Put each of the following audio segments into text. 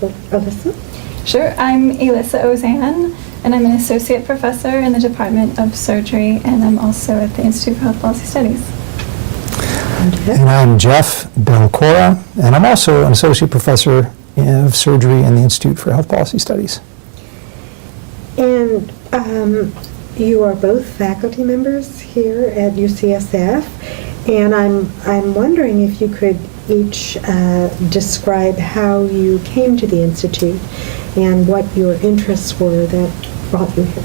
Alyssa? Sure. I'm Elize Ozan, and I'm an associate professor in the Department of Surgery, and I'm also at the Institute for Health Policy Studies. And I'm Jeff Belcora, and I'm also an associate professor of surgery in the Institute for Health Policy Studies. And you are both faculty members here at UCSF, and I'm wondering if you could each describe how you came to the Institute and what your interests were that brought you here.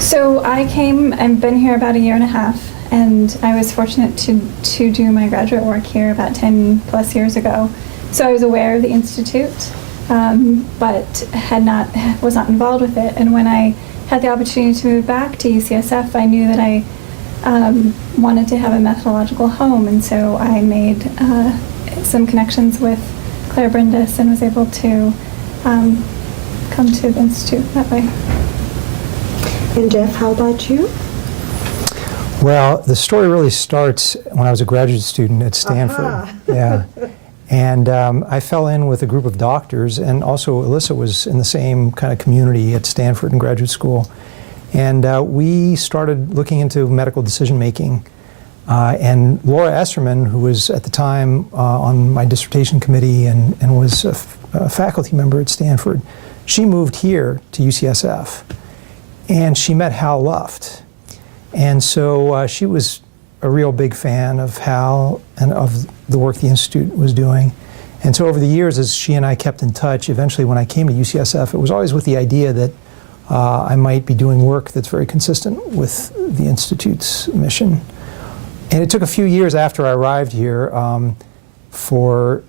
So I've been here about a year and a half, and I was fortunate to do my graduate work here about 10 plus years ago. So I was aware of the Institute, but was not involved with it. And when I had the opportunity to move back to UCSF, I knew that I wanted to have a methodological home, and so I made some connections with Claire Brindis and was able to come to the Institute that way. And Jeff, how about you? Well, the story really starts when I was a graduate student at Stanford. Aha. Yeah. And I fell in with a group of doctors, and also Alyssa was in the same kind of community at Stanford in graduate school. And we started looking into medical decision making. And Laura Esserman, who was at the time on my dissertation committee and was a faculty member at Stanford, she moved here to UCSF. And she met Hal Luft. And so she was a real big fan of Hal and of the work the Institute was doing. And so over the years, as she and I kept in touch, eventually when I came to UCSF, it was always with the idea that I might be doing work that's very consistent with the Institute's mission. And it took a few years after I arrived here to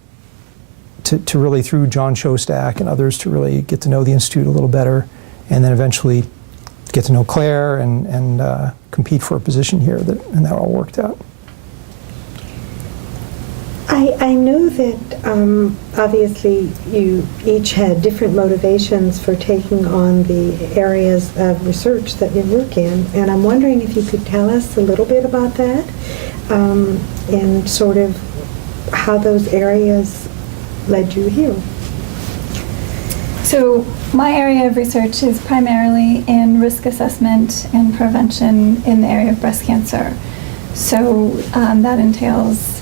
really, through John Shostak and others, to really get to know the Institute a little better, and then eventually get to know Claire and compete for a position here, and that all worked out. I know that obviously you each had different motivations for taking on the areas of research that you work in, and I'm wondering if you could tell us a little bit about that and sort of how those areas led you here. So my area of research is primarily in risk assessment and prevention in the area of breast cancer. So that entails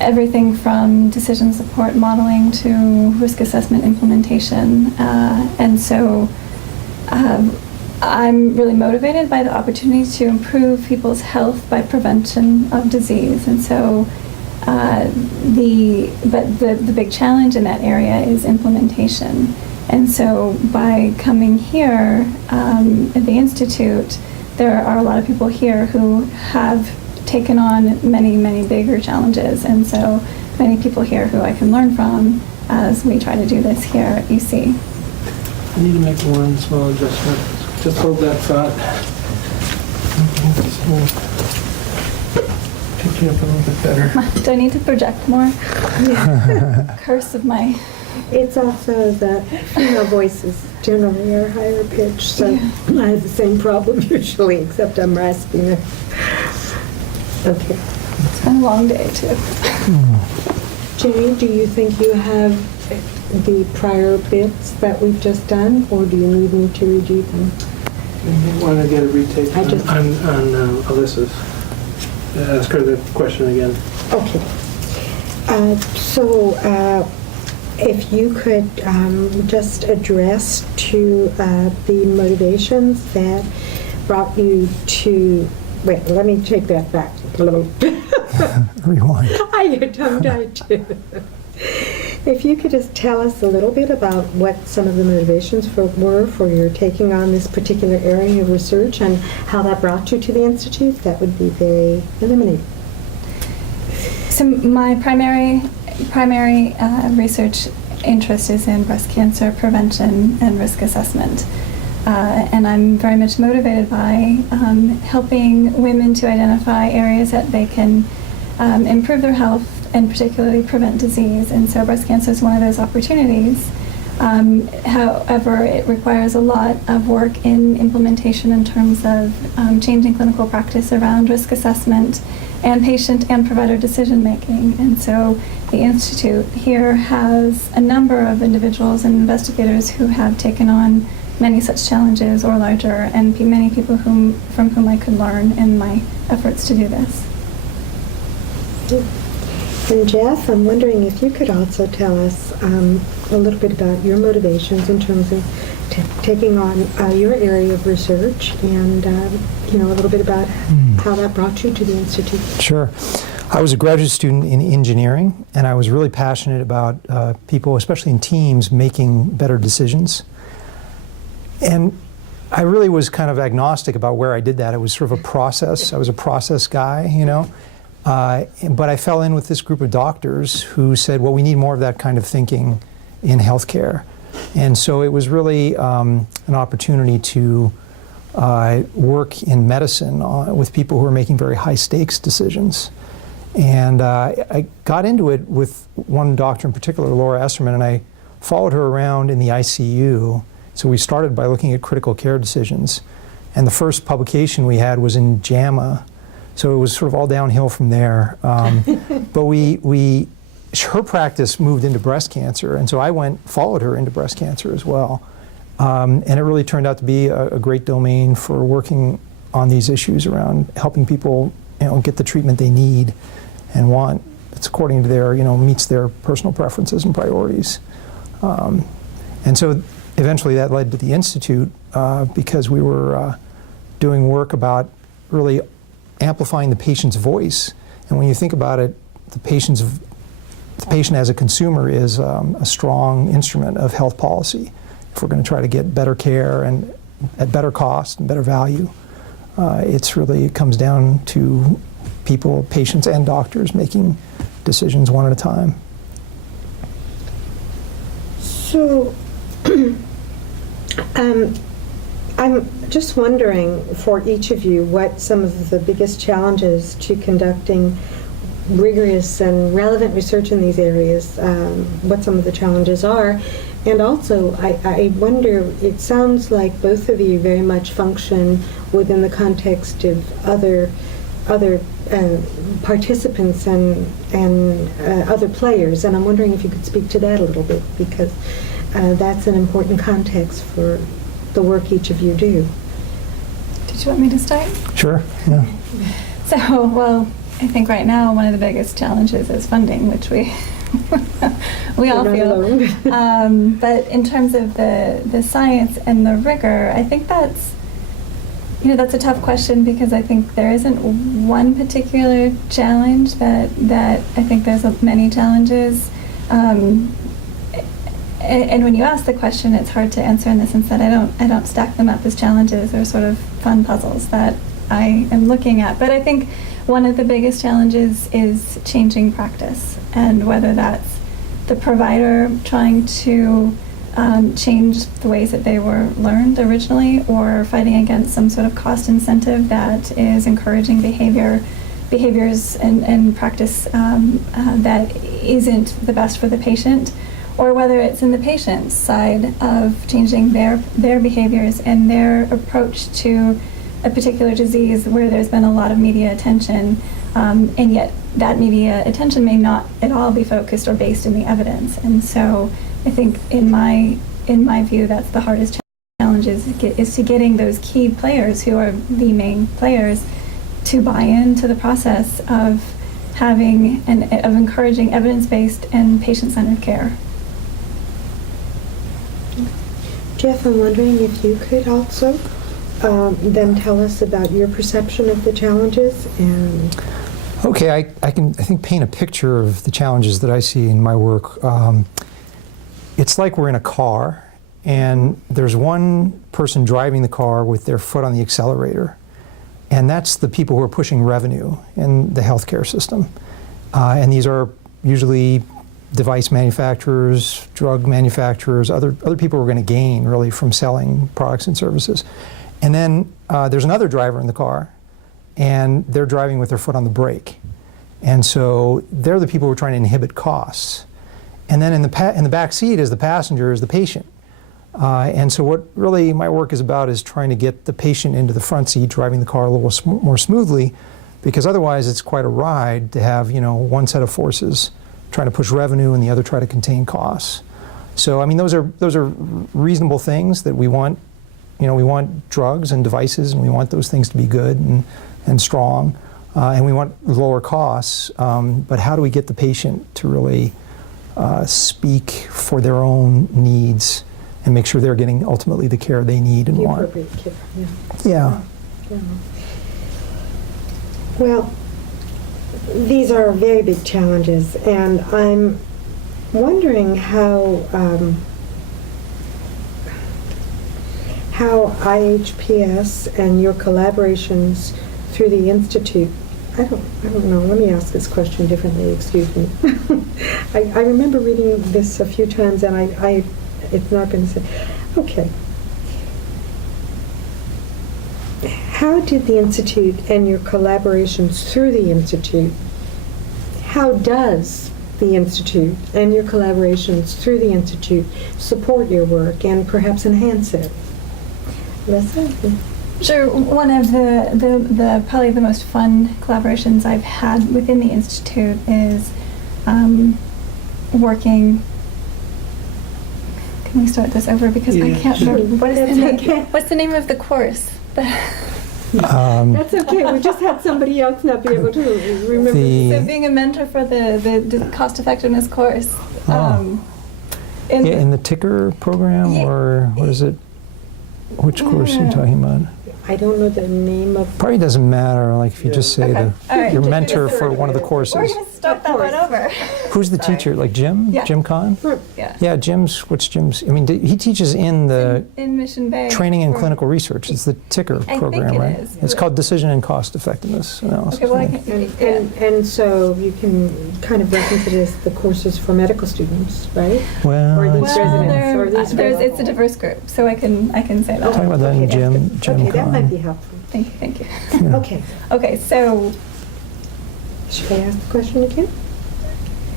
everything from decision support modeling to risk assessment implementation. And so I'm really motivated by the opportunity to improve people's health by prevention of disease. And so the big challenge in that area is implementation. And so by coming here at the Institute, there are a lot of people here who have taken on many, many bigger challenges. And so many people here who I can learn from as we try to do this here at UC. I need to make one small adjustment. Just hold that thought. Pick you up a little bit better. Do I need to project more? Yeah. Curse of my... It's also that female voices generally are higher pitched, so yeah. I have the same problem usually, except I'm rasping it. Okay. It's been a long day, too. Jenny, do you think you have the prior bits that we've just done, or do you need me to redo them? I want to get a retake on Alyssa's. Ask her the question again. Okay. If you could just address to the motivations that brought you to, wait, let me take that back a little. Rewind. I get tongue-tied too. If you could just tell us a little bit about what some of the motivations were for your taking on this particular area of research and how that brought you to the Institute, that would be very illuminating. So my primary research interest is in breast cancer prevention and risk assessment. And I'm very much motivated by helping women to identify areas that they can improve their health and particularly prevent disease. And so breast cancer is one of those opportunities. However, it requires a lot of work in implementation in terms of changing clinical practice around risk assessment and patient and provider decision making. And so the Institute here has a number of individuals and investigators who have taken on many such challenges or larger, and many people from whom I could learn in my efforts to do this. And Jeff, I'm wondering if you could also tell us a little bit about your motivations in terms of taking on your area of research, and a little bit about how that brought you to the Institute. Sure. I was a graduate student in engineering, and I was really passionate about people, especially in teams, making better decisions. And I really was kind of agnostic about where I did that. It was sort of a process. I was a process guy, but I fell in with this group of doctors who said, well, we need more of that kind of thinking in healthcare. And so it was really an opportunity to work in medicine with people who are making very high stakes decisions. And I got into it with one doctor in particular, Laura Esserman, and I followed her around in the ICU. So we started by looking at critical care decisions. And the first publication we had was in JAMA. So it was sort of all downhill from there. But her practice moved into breast cancer, and so I followed her into breast cancer as well. And it really turned out to be a great domain for working on these issues around helping people, get the treatment they need and want. It's according to their, meets their personal preferences and priorities. And so eventually that led to the Institute because we were doing work about really amplifying the patient's voice. And when you think about it, the patient as a consumer is a strong instrument of health policy. If we're going to try to get better care and at better cost and better value, it comes down to people, patients and doctors, making decisions one at a time. So, I'm just wondering for each of you what some of the biggest challenges to conducting rigorous and relevant research in these areas, what some of the challenges are. And also, I wonder, it sounds like both of you very much function within the context of other participants and other players, and I'm wondering if you could speak to that a little bit, because that's an important context for the work each of you do. Did you want me to start? Sure, yeah. So, well, I think right now one of the biggest challenges is funding, which we all feel. But in terms of the science and the rigor, I think that's a tough question, because I think there isn't one particular challenge that I think there's many challenges. And when you ask the question, it's hard to answer in the sense that I don't stack them up as challenges. They're sort of fun puzzles that I am looking at. But I think one of the biggest challenges is changing practice, and whether that's the provider trying to change the ways that they were learned originally, or fighting against some sort of cost incentive that is encouraging behaviors and practice that isn't the best for the patient, or whether it's in the patient's side of changing their behaviors and their approach to a particular disease where there's been a lot of media attention, and yet that media attention may not at all be focused or based in the evidence. And so I think in my view, that's the hardest challenge, is to getting those key players who are the main players to buy into the process of having of encouraging evidence-based and patient-centered care. Jeff, I'm wondering if you could also then tell us about your perception of the challenges. And Okay, I think paint a picture of the challenges that I see in my work. It's like we're in a car, and there's one person driving the car with their foot on the accelerator, and that's the people who are pushing revenue in the healthcare system. And these are usually device manufacturers, drug manufacturers, other people who are going to gain really from selling products and services. And then there's another driver in the car, and they're driving with their foot on the brake. And so they're the people who are trying to inhibit costs. And then in the back seat as the passenger is the patient. And so what really my work is about is trying to get the patient into the front seat, driving the car a little more smoothly, because otherwise it's quite a ride to have, one set of forces trying to push revenue and the other try to contain costs. So, I mean, those are reasonable things that we want. We want drugs and devices, and we want those things to be good and strong, and we want lower costs. But how do we get the patient to really speak for their own needs and make sure they're getting ultimately the care they need and The want? appropriate care, yeah. Yeah. Yeah. Well, these are very big challenges, and I'm wondering how IHPS and your collaborations through the Institute, I don't know, let me ask this question differently, excuse me. I remember reading this a few times, and it's not been said. Okay. How did the Institute and your collaborations through the Institute, how does the Institute and your collaborations through the Institute support your work and perhaps enhance it? Lisa? Sure. One of the probably the most fun collaborations I've had within the Institute is working. Can we start this over, because I Yeah, can't sure. remember Okay. what's the name of the course? That's okay, we just had somebody else not be able to remember. So being a mentor for the cost effectiveness course. In the ticker program, Yeah. or what is it? Which course are you talking about? I don't know the name of. Probably doesn't matter, like if you just say Okay. All right. your mentor for one of the courses. We're going to start that one over. Who's the teacher? Like Jim? Yeah. Jim Kahn? Yeah. Yeah, what's Jim's? I mean, he teaches in the In Mission Bay. training and for- clinical research. It's the ticker think program, it right? is. It's called Decision and Cost Effectiveness Analysis. Okay, well, I right? can, And so you can kind of reference it as the courses for medical students, right? Well, Or these it's, residents, or these it's a diverse group, so I can say that. Talk about that in Okay, Jim Okay, that might Kahn. be helpful. Thank you. Yeah. Okay, Okay, so should I ask the question again?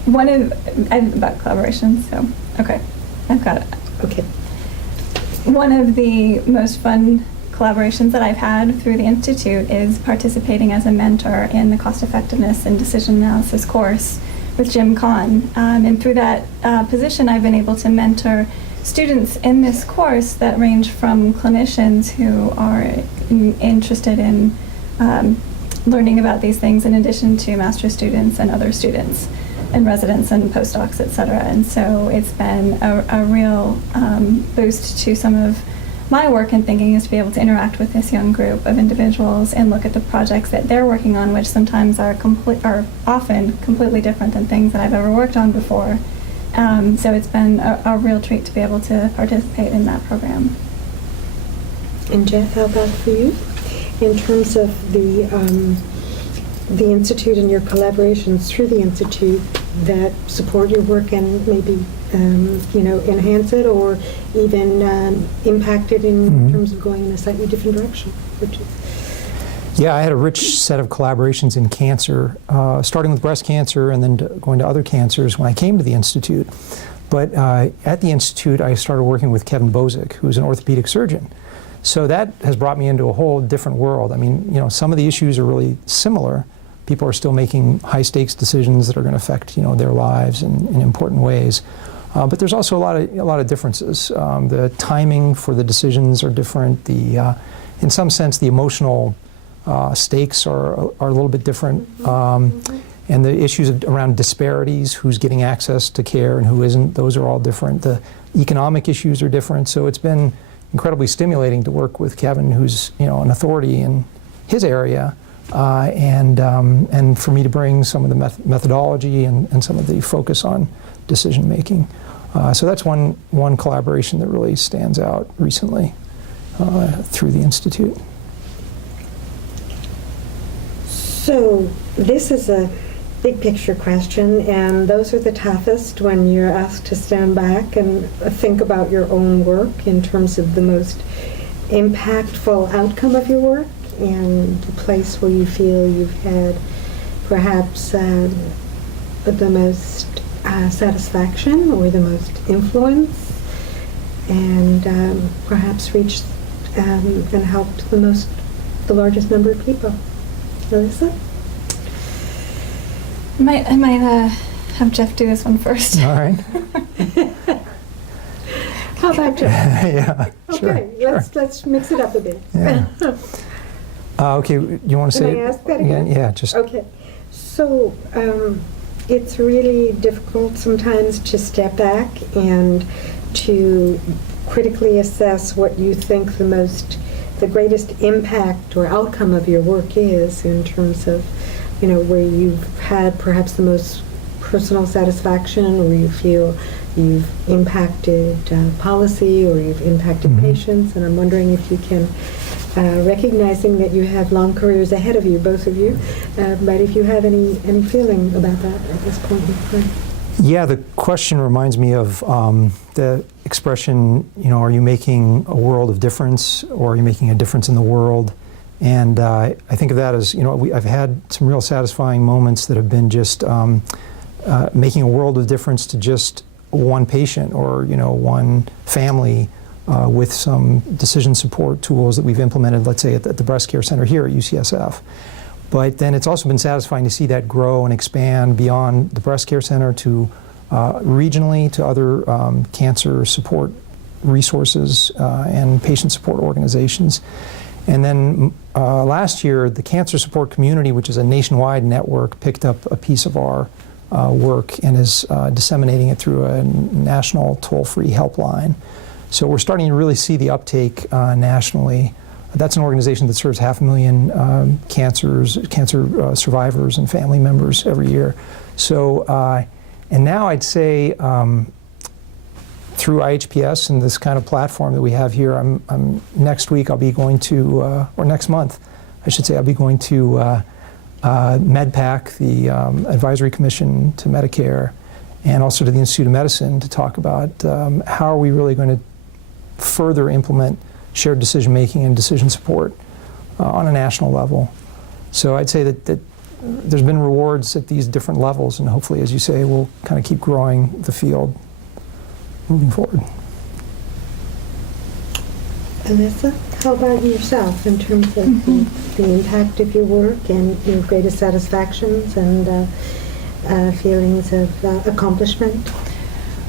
one of about collaboration. So okay, I've got it. Okay. One of the most fun collaborations that I've had through the Institute is participating as a mentor in the cost effectiveness and decision analysis course with Jim Kahn. And through that position, I've been able to mentor students in this course that range from clinicians who are interested in learning about these things, in addition to master's students and other students and residents and postdocs, et cetera. And so it's been a real boost to some of my work and thinking, is to be able to interact with this young group of individuals and look at the projects that they're working on, which sometimes are often completely different than things that I've ever worked on before. So it's been a real treat to be able to participate in that program. And Jeff, how about for you? In terms of the Institute and your collaborations through the Institute that support your work and maybe, enhance it or even impact it in terms of going in a slightly different direction, which is... Yeah, I had a rich set of collaborations in cancer, starting with breast cancer and then going to other cancers when I came to the Institute. But at the Institute, I started working with Kevin Bozick, who's an orthopedic surgeon. So that has brought me into a whole different world. I mean, some of the issues are really similar. People are still making high-stakes decisions that are going to affect, their lives in important ways. But there's also a lot of differences. The timing for the decisions are different. In some sense, the emotional stakes are a little bit different. And the issues around disparities, who's getting access to care and who isn't, those are all different. The economic issues are different. So it's been incredibly stimulating to work with Kevin, who's an authority in his area, and for me to bring some of the methodology and some of the focus on decision making. So that's one collaboration that really stands out recently through the Institute. So this is a big picture question, and those are the toughest when you're asked to stand back and think about your own work in terms of the most impactful outcome of your work and the place where you feel you've had perhaps the most satisfaction or the most influence, and perhaps reached and helped the largest number of people. Elisa? I might have Jeff do this one first. All right. How about Jeff? Yeah, sure. Okay, let's mix it up a bit. Yeah. Okay, you want to say Can I ask that again? Yeah, just. Okay, so it's really difficult sometimes to step back and to critically assess what you think the greatest impact or outcome of your work is, in terms of, where you've had perhaps the most personal satisfaction, or you feel you've impacted policy, or you've impacted patients. And I'm wondering if you can, recognizing that you have long careers ahead of you, both of you, but if you have any feeling about that at this point in time. Yeah, the question reminds me of the expression, are you making a world of difference, or are you making a difference in the world? And I think of that as, I've had some real satisfying moments that have been just making a world of difference to just one patient, or, one family, with some decision support tools that we've implemented, let's say at the breast care center here at UCSF. But then it's also been satisfying to see that grow and expand beyond the breast care center to regionally to other cancer support resources and patient support organizations. And then last year, the cancer support community, which is a nationwide network, picked up a piece of our work and is disseminating it through a national toll-free helpline. So we're starting to really see the uptake nationally. That's an organization that serves 500,000 cancer survivors and family members every year. So, and now I'd say through IHPS and this kind of platform that we have here, next week I'll be going to, or next month, I should say, I'll be going to MedPAC, the Advisory Commission to Medicare, and also to the Institute of Medicine to talk about how are we really going to further implement shared decision-making and decision support on a national level. So I'd say that there's been rewards at these different levels, and hopefully, as you say, we'll kind of keep growing the field moving forward. Alyssa, how about yourself in terms of the impact of your work and your greatest satisfactions and feelings of accomplishment?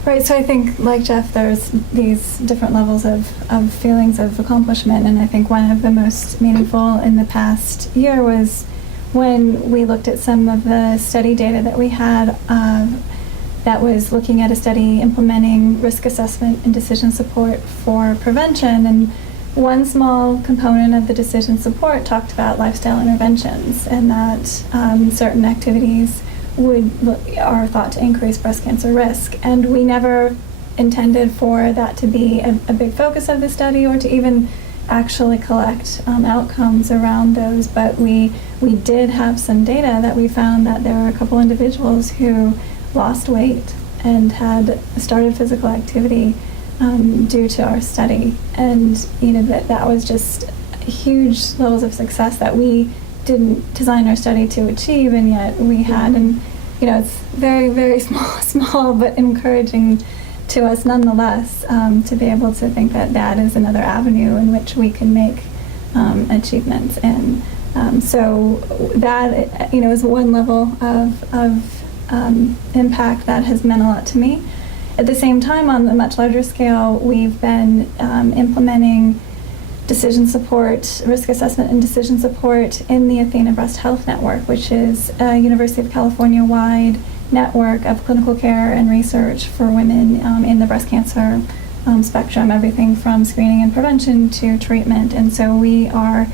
Right, so I think, like Jeff, there's these different levels of feelings of accomplishment, and I think one of the most meaningful in the past year was when we looked at some of the study data that we had that was looking at a study implementing risk assessment and decision support for prevention, and one small component of the decision support talked about lifestyle interventions, and that certain activities are thought to increase breast cancer risk. And we never intended for that to be a big focus of the study, or to even actually collect outcomes around those. But we did have some data that we found that there were a couple individuals who lost weight and had started physical activity due to our study. And that was just huge levels of success that we didn't design our study to achieve, and yet we had. And it's very, very small, but encouraging to us nonetheless, to be able to think that is another avenue in which we can make achievements. And so that is one level of impact that has meant a lot to me. At the same time, on a much larger scale, we've been implementing decision support, risk assessment and decision support in the Athena Breast Health Network, which is a University of California-wide network of clinical care and research for women in the breast cancer spectrum, everything from screening and prevention to treatment. And so we are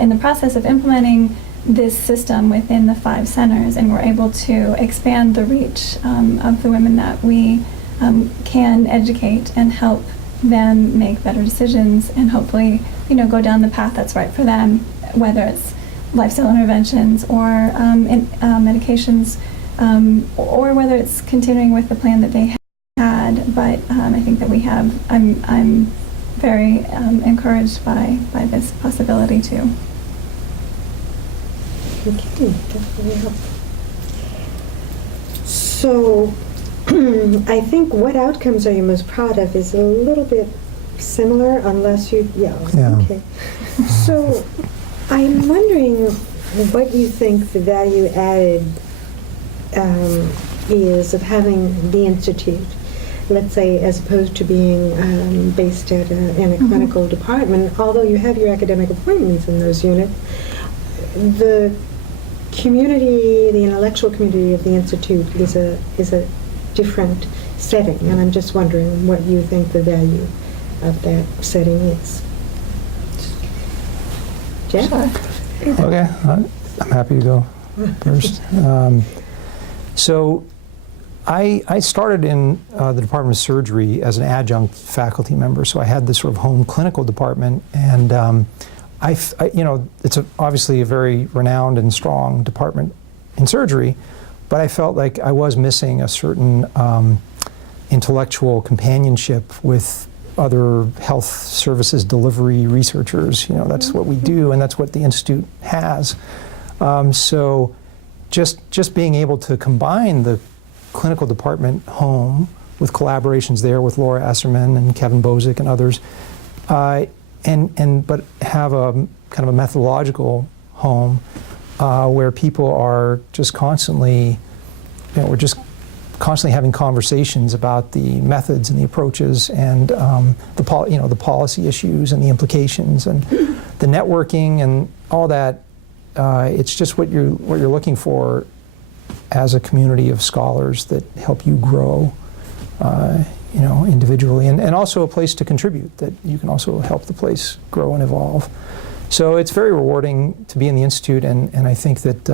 in the process of implementing this system within the 5 centers, and we're able to expand the reach of the women that we can educate and help them make better decisions, and hopefully, go down the path that's right for them, whether it's lifestyle interventions or medications, or whether it's continuing with the plan that they had. But I think that we have. I'm very encouraged by this possibility too. Okay, that's really helpful. So, I think what outcomes are you most proud of is a little bit similar, unless you, yeah. Okay. So, I'm wondering what you think the value added is of having the institute, let's say, as opposed to being based at in a clinical department, although you have your academic appointments in those units, the community, the intellectual community of the institute is a different setting, and I'm just wondering what you think the value of that setting is. Jeff? Sure. Okay, I'm happy to go first. So I started in the Department of Surgery as an adjunct faculty member, so I had this sort of home clinical department, and it's obviously a very renowned and strong department in surgery, but I felt like I was missing a certain intellectual companionship with other health services delivery researchers. That's what we do, and that's what the Institute has. So just being able to combine the clinical department home with collaborations there with Laura Esserman and Kevin Bozick and others, but have a kind of a methodological home where people are just constantly, we're just constantly having conversations about the methods and the approaches and the policy issues and the implications and the networking and all that. It's just what you're looking for as a community of scholars that help you grow, individually, and also a place to contribute, that you can also help the place grow and evolve. So it's very rewarding to be in the Institute, and I think that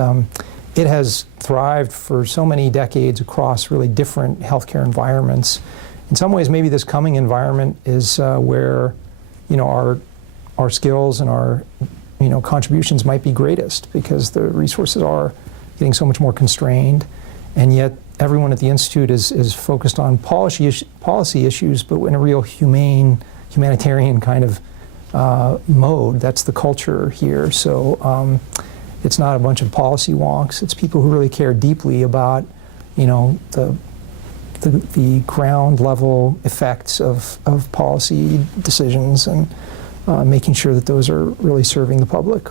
it has thrived for so many decades across really different healthcare environments. In some ways, maybe this coming environment is where, our skills and our, contributions might be greatest, because the resources are getting so much more constrained, and yet everyone at the Institute is focused on policy issues, but in a real humanitarian kind of mode. That's the culture here. So it's not a bunch of policy wonks. It's people who really care deeply about, the ground level effects of policy decisions, and making sure that those are really serving the public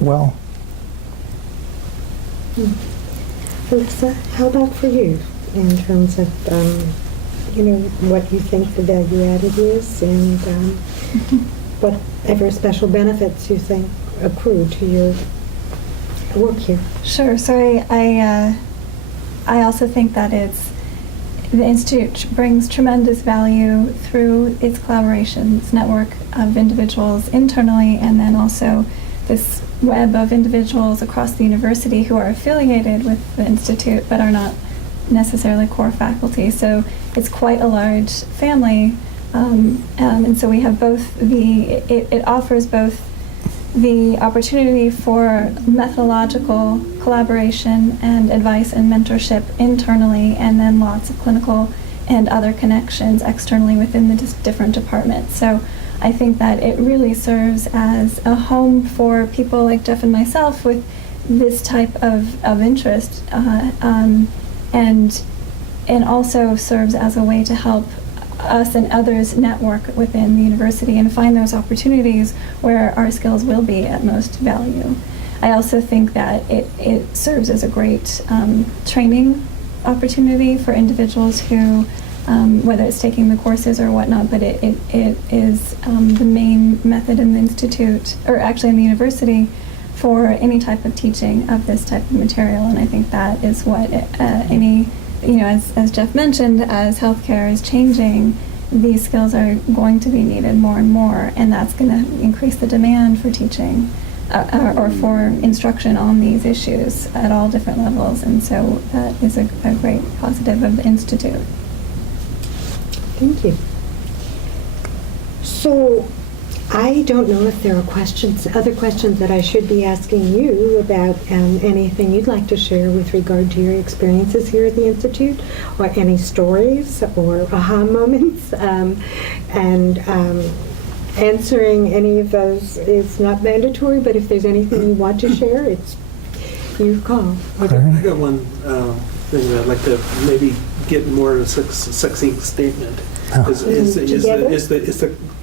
well. Alyssa, how about for you in terms of, what you think the value added is, and whatever special benefits you think accrue to your work here? Sure. So I also think that the Institute brings tremendous value through its collaborations, network of individuals internally, and then also this web of individuals across the university who are affiliated with the Institute but are not necessarily core faculty. So it's quite a large family, and so we have both it offers both the opportunity for methodological collaboration and advice and mentorship internally, and then lots of clinical and other connections externally within the different departments. So I think that it really serves as a home for people like Jeff and myself with this type of interest, and also serves as a way to help us and others network within the university and find those opportunities where our skills will be at most value. I also think that it serves as a great training opportunity for individuals who, whether it's taking the courses or whatnot, but it is the main method in the institute, or actually in the university, for any type of teaching of this type of material. And I think that is what as Jeff mentioned, as healthcare is changing, these skills are going to be needed more and more, and that's going to increase the demand for teaching or for instruction on these issues at all different levels. And so that is a great positive of the Institute. Thank you. So I don't know if there are other questions that I should be asking you about anything you'd like to share with regard to your experiences here at the Institute, or any stories or aha moments, and answering any of those is not mandatory, but if there's anything you want to share, it's your call. I got one thing that I'd like to maybe get more of a succinct statement.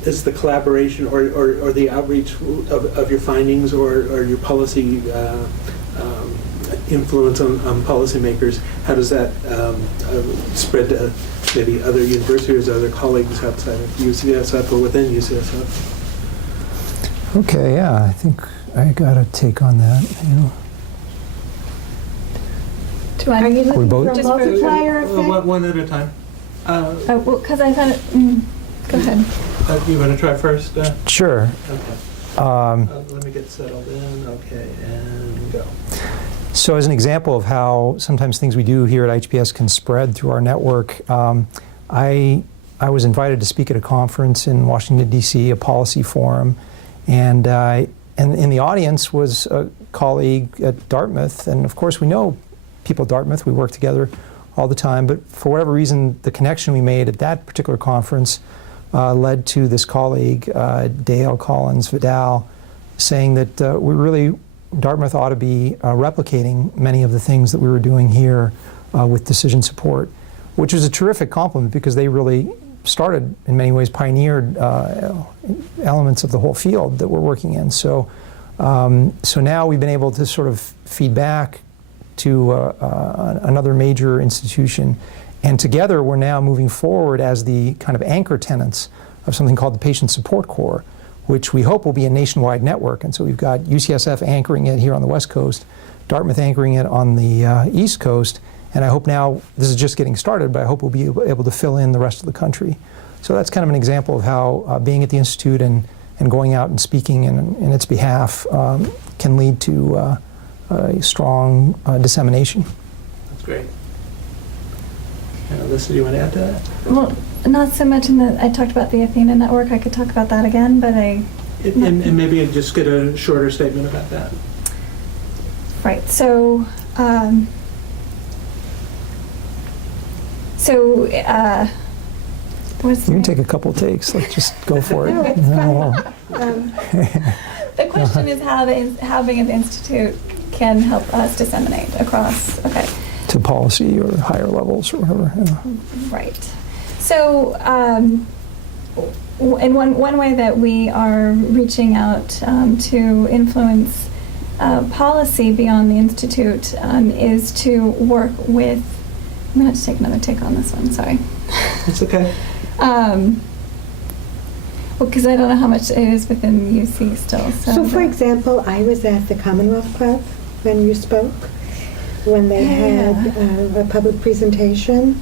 Is the collaboration or the outreach of your findings or your policy influence on policymakers, how does that spread to maybe other universities, other colleagues outside of UCSF or within UCSF? Okay, yeah, I think I got a take on that. You know. Do I? Are you We're looking both- for a Just for- multiplier effect? One at a time. Oh, well, because I thought it. Go ahead. You want to try first? Sure. Okay. Let me get settled in. Okay, and go. So as an example of how sometimes things we do here at HPS can spread through our network, I was invited to speak at a conference in Washington, D.C., a policy forum, and in the audience was a colleague at Dartmouth, and of course we know people at Dartmouth, we work together all the time, but for whatever reason, the connection we made at that particular conference led to this colleague, Dale Collins Vidal, saying that Dartmouth ought to be replicating many of the things that we were doing here with decision support, which was a terrific compliment because they really started, in many ways, pioneered elements of the whole field that we're working in. So now we've been able to sort of feed back to another major institution. And together we're now moving forward as the kind of anchor tenants of something called the Patient Support Corps, which we hope will be a nationwide network. And so we've got UCSF anchoring it here on the West Coast, Dartmouth anchoring it on the East Coast, and I hope now, this is just getting started, but I hope we'll be able to fill in the rest of the country. So that's kind of an example of how being at the Institute and going out and speaking in its behalf can lead to strong dissemination. That's great. Alyssa, do you want to add to that? Well, not so much in that I talked about the Athena network. I could talk about that again, but And maybe just get a shorter statement about that. Right. So. You can take a couple takes. Let's just go for it. No, it's fine. The question is how being at the Institute can help us disseminate across. Okay. To policy or higher levels or whatever. Yeah. Right. So, in one way that we are reaching out to influence policy beyond the Institute is to work with. I'm going to have to take another take on this one. Sorry. It's okay. Well, because I don't know how much it is within UC still. So for example, I was at the Commonwealth Club when you spoke, when they had a public presentation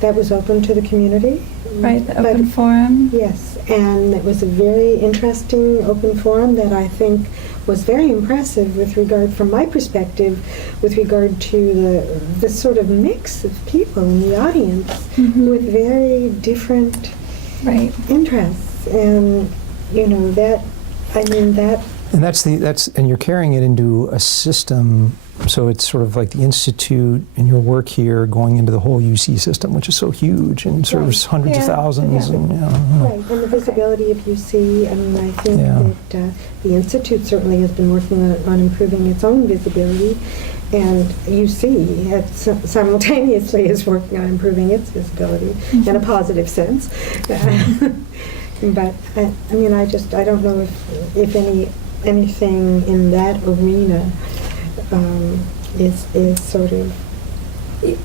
that was open to the community. Right, the open forum. Yes, and it was a very interesting open forum that I think was very impressive with regard, from my perspective, with regard to the sort of mix of people in the audience with very different interests, and and you're carrying it into a system. So it's sort of like the Institute and your work here going into the whole UC system, which is so huge and serves hundreds of thousands. Yeah. And, Right, and the visibility of UC, I mean, I think that the Institute certainly has been working on improving its own visibility, and UC simultaneously is working on improving its visibility in a positive sense. But, I mean, I don't know if anything in that arena is sort of...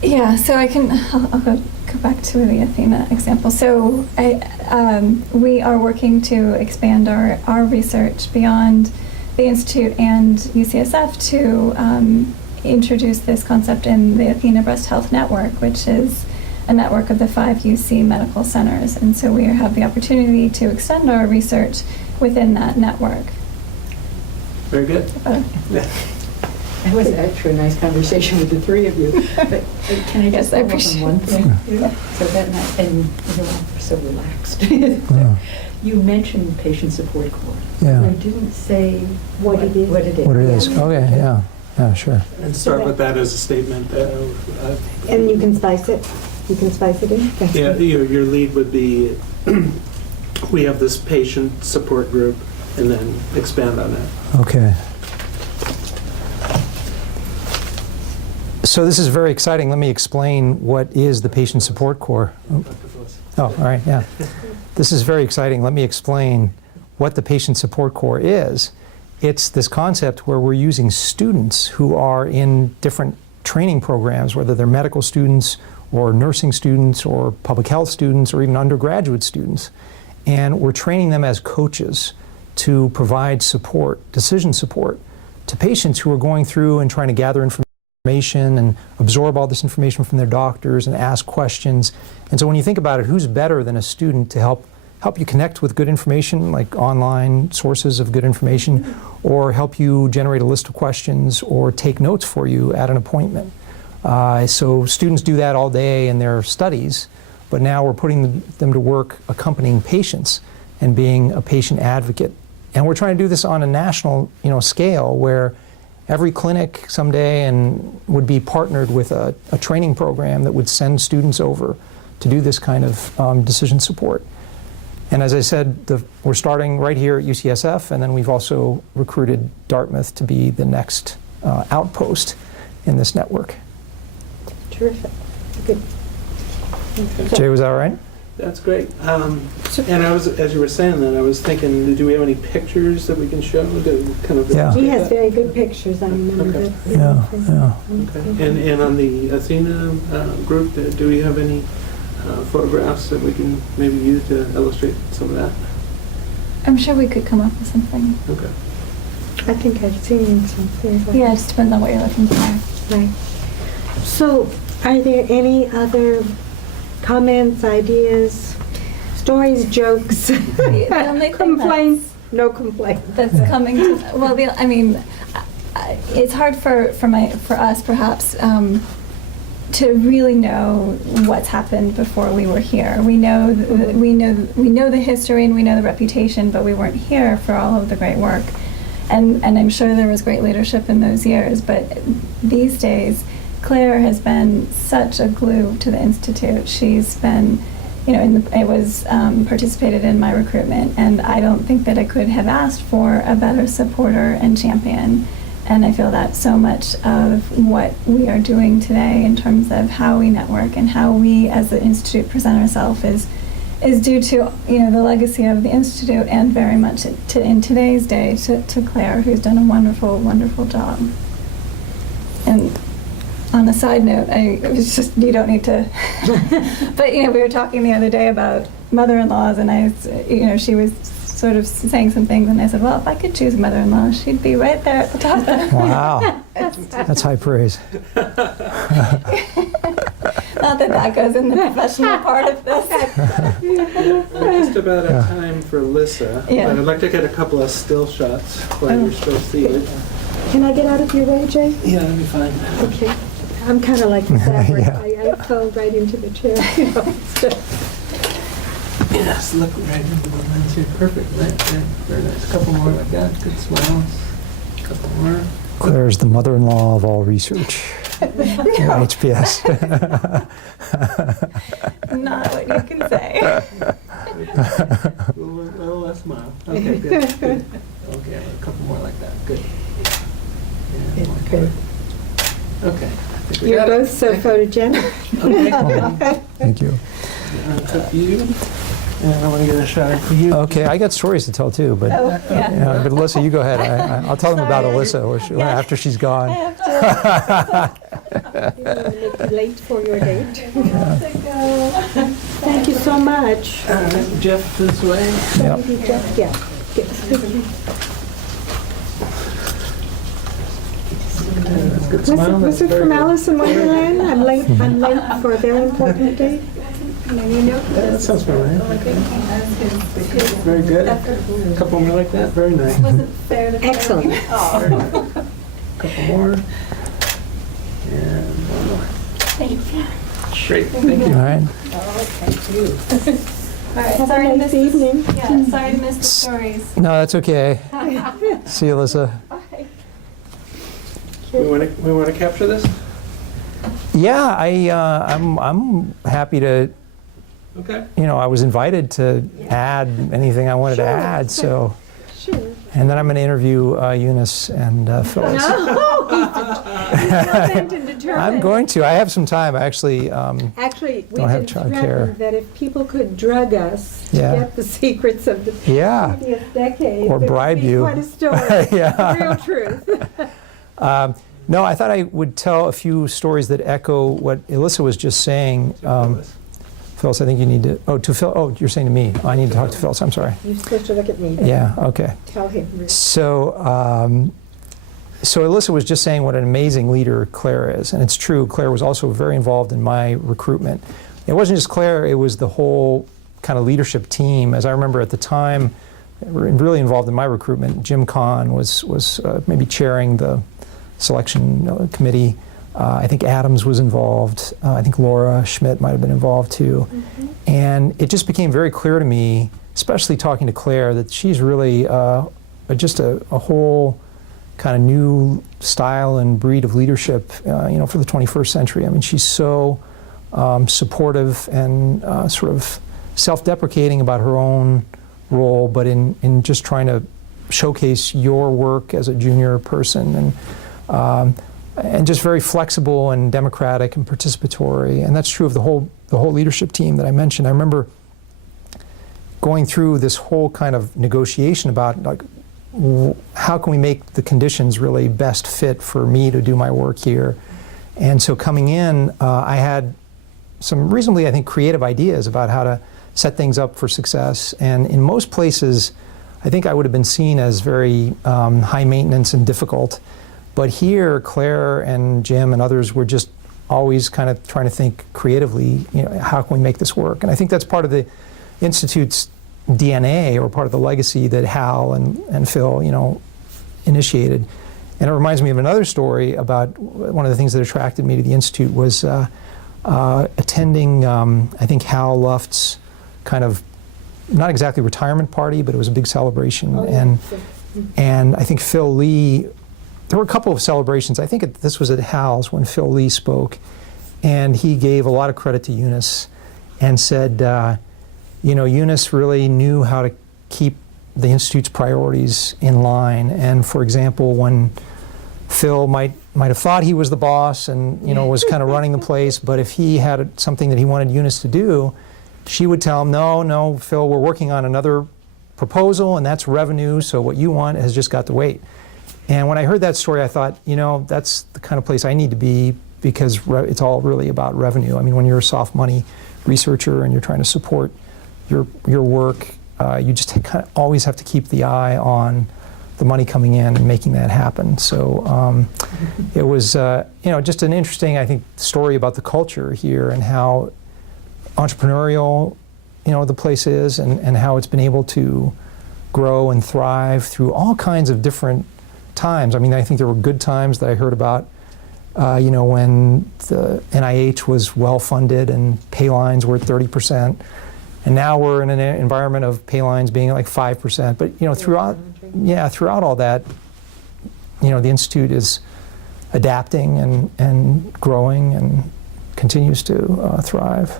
Yeah, so I'll go back to the Athena example. So we are working to expand our research beyond the Institute and UCSF to introduce this concept in the Athena Breast Health Network, which is a network of the 5 UC medical centers. And so we have the opportunity to extend our research within that network. Very good. That was actually a nice conversation with the three of you. But can I just follow up on one thing? So that night, and we're so relaxed. You mentioned Patient Support Corps. Yeah. You didn't say what it is. What it is. Okay, yeah, sure. And start with that as a statement. And you can spice it. You can spice it in. That's Yeah, good. your lead would be, we have this patient support group, and then expand on that. Okay. So this is very exciting. Let me explain what is the Patient Support Corps. Oh, all right, yeah. This is very exciting. Let me explain what the Patient Support Corps is. it's this concept where we're using students who are in different training programs, whether they're medical students or nursing students or public health students or even undergraduate students. And we're training them as coaches to provide support, decision support, to patients who are going through and trying to gather information and absorb all this information from their doctors and ask questions. And so when you think about it, who's better than a student to help you connect with good information, like online sources of good information, or help you generate a list of questions or take notes for you at an appointment? So students do that all day in their studies, but now we're putting them to work accompanying patients and being a patient advocate. And we're trying to do this on a national, scale where every clinic someday would be partnered with a training program that would send students over to do this kind of decision support. And as I said, we're starting right here at UCSF, and then we've also recruited Dartmouth to be the next outpost in this network. Terrific. Good. Jay, was that all right? That's great. And as you were saying that, I was thinking, do we have any pictures that we can show to kind of? Yeah. He has very good pictures, I remember Okay. that. Yeah. Okay. And on the Athena group, do we have any photographs that we can maybe use to illustrate some of that? I'm sure we could come up with something. Okay. I think I've seen some things like Yeah, it just depends on what you're looking for. Right. So, are there any other comments, ideas, stories, jokes, The only thing complaints? No complaints. that's coming to, well, it's hard for us perhaps to really know what's happened before we were here. We know the history and we know the reputation, but we weren't here for all of the great work. And I'm sure there was great leadership in those years, but these days Claire has been such a glue to the Institute. She's been, participated in my recruitment, and I don't think that I could have asked for a better supporter and champion. And I feel that so much of what we are doing today in terms of how we network and how we as the Institute present ourselves is due to the legacy of the Institute, and very much in today's day to Claire, who's done a wonderful, wonderful job. And on a side note, it's just, you don't need to, but we were talking the other day about mother-in-laws, and she was sort of saying some things, and I said, well, if I could choose a mother-in-law, she'd be right there at the top. Wow. That's high praise. Not that goes in the professional part of this. We're just about at time for Alyssa, Yeah. but I'd like to get a couple of still shots while you're still seated. Can I get out of your way, Jay? Yeah, that'd be fine. Okay. I'm kind of like the fabric. Yeah. I fell right into the chair. Yes, look right into the lens here. Perfect. Right, very nice. A couple more like that. Good smiles. A couple more. Claire's the mother-in-law of all research at HPS. Not what you can say. A little less smile. Okay, good. Good. Okay, a couple more like that. Good. Yeah, more Good. Okay. I think we You're got it. both so photogenic. Okay. Thank you. It's up to you. And I want to get a shot for you. Okay, I got stories to tell too, but Oh, yeah. but Alyssa, you go ahead. I'll tell them about Sorry. Alyssa after she's gone. I have to. You don't want to make you late for your date. to go. Thank you so much. Jeff, this way. Yep. Maybe Jeff, yeah. That's a good smile. Was it from Alice in Wonderland? I'm late for a very important date. Yeah, that sounds familiar. Very good. A couple more like that. Very nice. Excellent. Very nice. Couple more. And one more. Thank you. Great. Thank you. All right. All right, Have sorry a to nice miss evening. Yeah, sorry to miss the stories. No, that's okay. See you, Alyssa. We want to capture this? Yeah, I'm happy to. Okay. I was invited to add anything I wanted to add. So, Sure. and then I'm going to interview Eunice and Phyllis. No, he's not intended to determined. I'm going to. I have some time. I actually Actually, we don't have did childcare. threaten that if people could drug us to Yeah. get the secrets of the Yeah. previous decade, Or it would bribe be you. quite a story. Yeah. The real truth. no, I thought I would tell a few stories that echo what Elissa was just saying. Phyllis, I think you need to. Oh, to Phil. Oh, you're saying to me. I need to talk to Phyllis. I'm sorry. You're supposed to look at me. Yeah. Okay. Tell him. So, so Elissa was just saying what an amazing leader Claire is, and it's true. Claire was also very involved in my recruitment. It wasn't just Claire; it was the whole kind of leadership team. As I remember at the time, really involved in my recruitment. Jim Kahn was maybe chairing the selection committee. I think Adams was involved. I think Laura Schmidt might have been involved too. Mm-hmm. And it just became very clear to me, especially talking to Claire, that she's really just a whole kind of new style and breed of leadership, for the 21st century. I mean, she's so supportive and sort of self-deprecating about her own role, but in just trying to showcase your work as a junior person, and just very flexible and democratic and participatory. And that's true of the whole leadership team that I mentioned. I remember going through this whole kind of negotiation about like, how can we make the conditions really best fit for me to do my work here? And so coming in, I had some reasonably, I think, creative ideas about how to set things up for success. And in most places, I think I would have been seen as very high maintenance and difficult. But here, Claire and Jim and others were just always kind of trying to think creatively, how can we make this work? And I think that's part of the Institute's DNA, or part of the legacy that Hal and Phil, initiated. And it reminds me of another story about one of the things that attracted me to the Institute was attending, I think, Hal Luft's kind of, not exactly retirement party, but it was a big celebration. Oh, yeah. And I think Phil Lee, there were a couple of celebrations. I think this was at Hal's when Phil Lee spoke, and he gave a lot of credit to Eunice and said, Eunice really knew how to keep the Institute's priorities in line. And for example, when Phil might have thought he was the boss and was kind of running the place, but if he had something that he wanted Eunice to do, she would tell him, no, Phil, we're working on another proposal, and that's revenue, so what you want has just got to wait. And when I heard that story, I thought, that's the kind of place I need to be, because it's all really about revenue. I mean, when you're a soft money researcher and you're trying to support your work, you just kind of always have to keep the eye on the money coming in and making that happen. So it was, just an interesting, I think, story about the culture here and how entrepreneurial, the place is, and how it's been able to grow and thrive through all kinds of different times. I mean, I think there were good times that I heard about, when the NIH was well funded and pay lines were at 30%, and now we're in an environment of pay lines being like 5%. But throughout all that, the Institute is adapting and growing and continues to thrive.